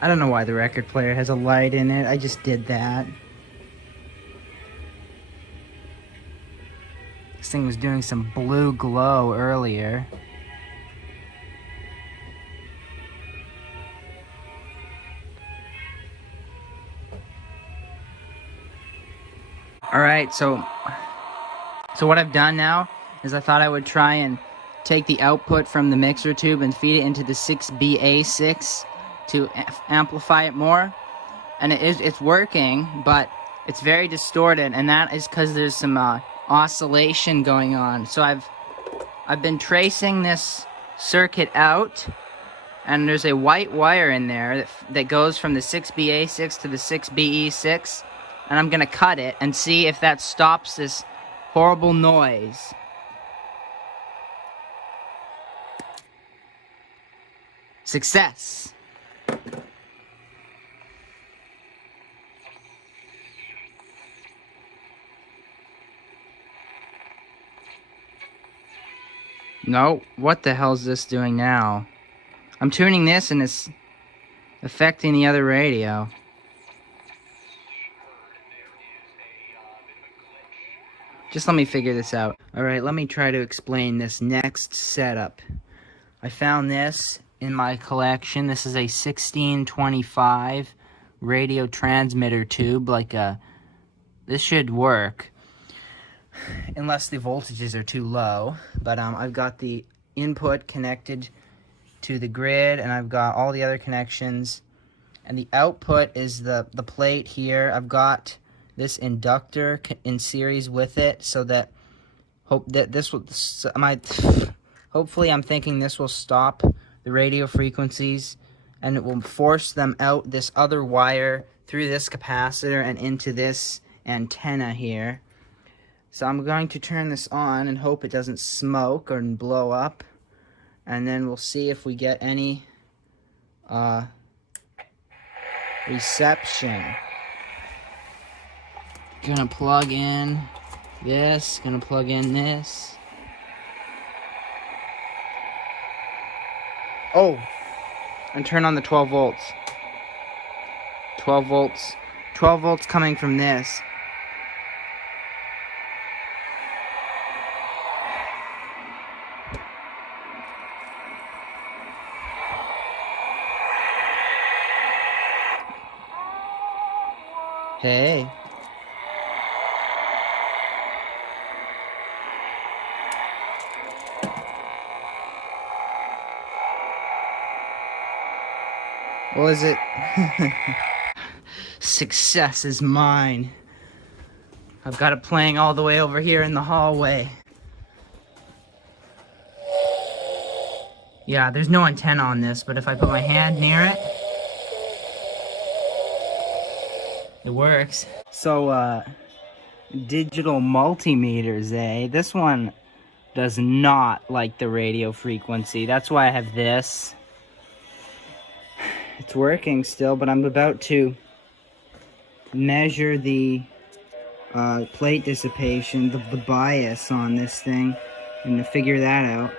I don't know why the record player has a light in it. I just did that. This thing was doing some blue glow earlier. Alright, so what I've done now is I thought I would try and take the output from the mixer tube and feed it into the 6BA6 to amplify it more. And it's working, but it's very distorted, and that is because there's some oscillation going on. So I've been tracing this circuit out, and there's a white wire in there that goes from the 6BA6 to the 6BE6, and I'm gonna cut it and see if that stops this horrible noise. Success! No, what the hell is this doing now? I'm tuning this and it's affecting the other radio. Just let me figure this out. Alright, let me try to explain this next setup. I found this in my collection. This is a 1625 radio transmitter tube. This should work. Unless the voltages are too low. But I've got the input connected to the grid, and I've got all the other connections. And the output is the plate here. I've got this inductor in series with it, so that hopefully I'm thinking this will stop the radio frequencies, and it will force them out this other wire through this capacitor and into this antenna here. So I'm going to turn this on and hope it doesn't smoke or blow up. And then we'll see if we get any reception. Gonna plug in this, gonna plug in this. Oh, and turn on the 12 volts. 12 volts. 12 volts coming from this. Hey. What was it? Success is mine. I've got it playing all the way over here in the hallway. Yeah, there's no antenna on this, but if I put my hand near it, it works. So, digital multimeters, eh? This one does not like the radio frequency. That's why I have this. It's working still, but I'm about to measure the plate dissipation, the bias on this thing, and to figure that out.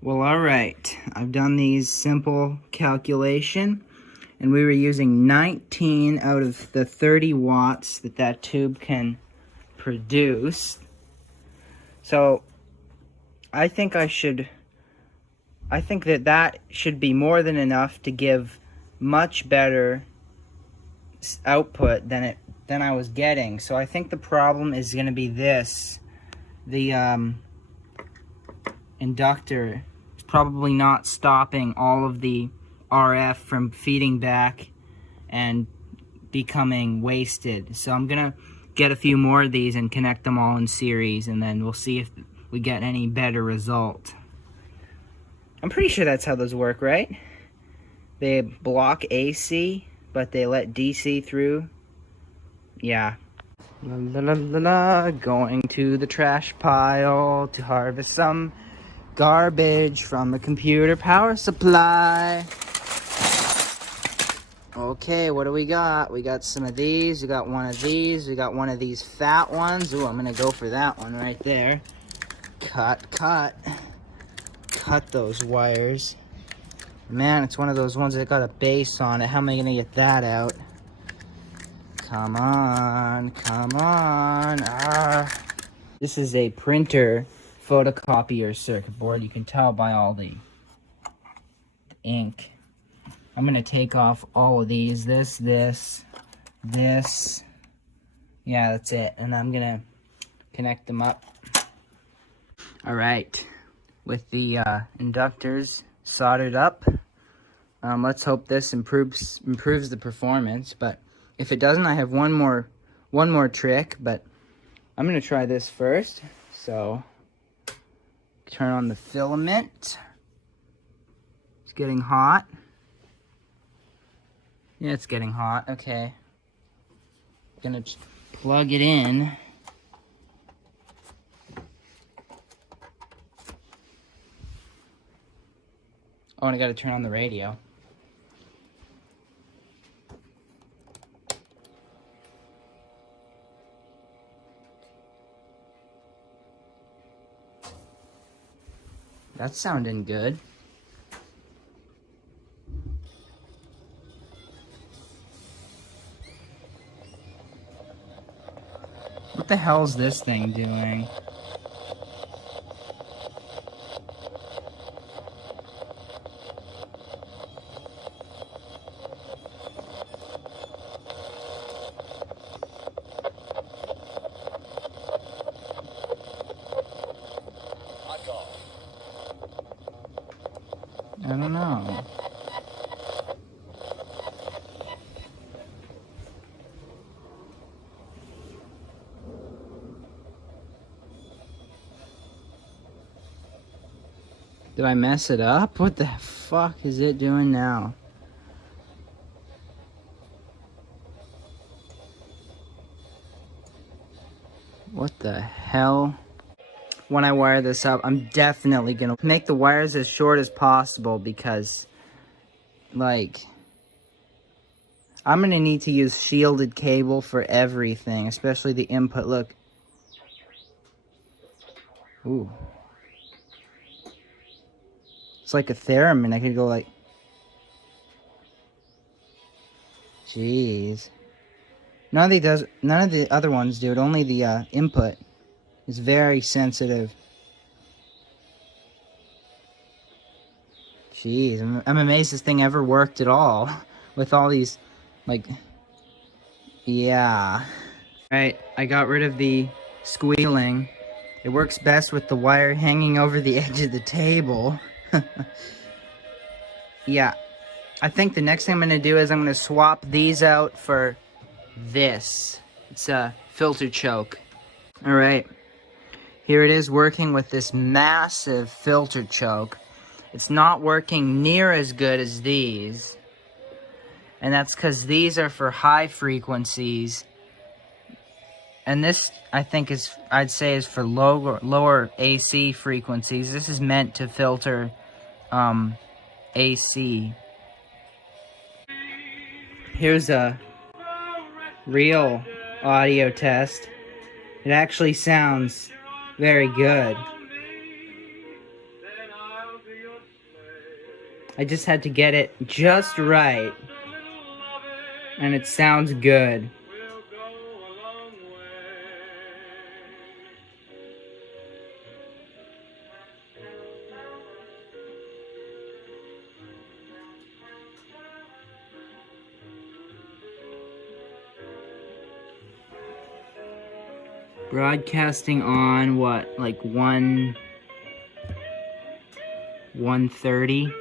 Well, alright. I've done these simple calculation, and we were using 19 out of the 30 watts that tube can produce. So, I think that should be more than enough to give much better output than I was getting. So I think the problem is going to be this. The inductor is probably not stopping all of the RF from feeding back and becoming wasted. So I'm going to get a few more of these and connect them all in series, and then we'll see if we get any better result. I'm pretty sure that's how those work, right? They block AC, but they let DC through. Yeah. La la la la la, going to the trash pile to harvest some garbage from the computer power supply. Okay, what do we got? We got some of these, we got one of these, we got one of these fat ones. Ooh, I'm gonna go for that one right there. Cut those wires. Man, it's one of those ones that got a base on it. How am I gonna get that out? Come on, come on. This is a printer photocopier circuit board. You can tell by all the ink. I'm gonna take off all of these. This. Yeah, that's it. And I'm gonna connect them up. All right, with the inductors soldered up, let's hope this improves the performance. But if it doesn't, I have one more trick. But I'm gonna try this first. So turn on the filament. It's getting hot. Yeah, it's getting hot. Okay. Gonna plug it in. Oh, and I gotta turn on the radio. That's sounding good. What the hell is this thing doing? I don't know. Did I mess it up? What the fuck is it doing now? What the hell? When I wire this up, I'm definitely gonna make the wires as short as possible because, like, I'm gonna need to use shielded cable for everything, especially the input. Look. Ooh. It's like a theremin. I could go like... Jeez. None of the other ones do it. Only the input is very sensitive. Jeez, I'm amazed this thing ever worked at all. With all these, like... Yeah. Right, I got rid of the squealing. It works best with the wire hanging over the edge of the table. Yeah, I think the next thing I'm going to do is I'm going to swap these out for this. It's a filter choke. Alright, here it is working with this massive filter choke. It's not working near as good as these. And that's because these are for high frequencies. And this, I think, I'd say is for lower AC frequencies. This is meant to filter AC. Here's a real audio test. It actually sounds very good. I just had to get it just right, and it sounds good. Broadcasting on what, like 130?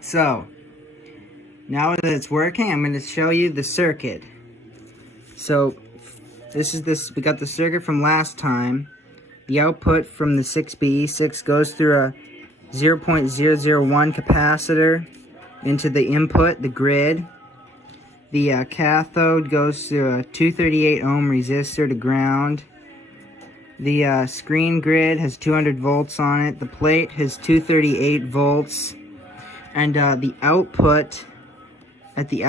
So, now that it's working, I'm going to show you the circuit. So, we got the circuit from last time. The output from the 6BE6 goes through a 0.001 capacitor into the input, the grid. The cathode goes through a 238 ohm resistor to ground. The screen grid has 200 volts on it. The plate has 238 volts. And the output at the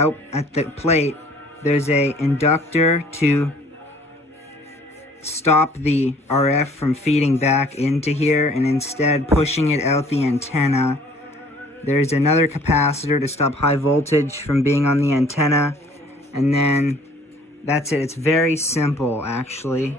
plate there's a inductor to stop the RF from feeding back into here and instead pushing it out the antenna. There's another capacitor to stop high voltage from being on the antenna, and then that's it. It's very simple, actually.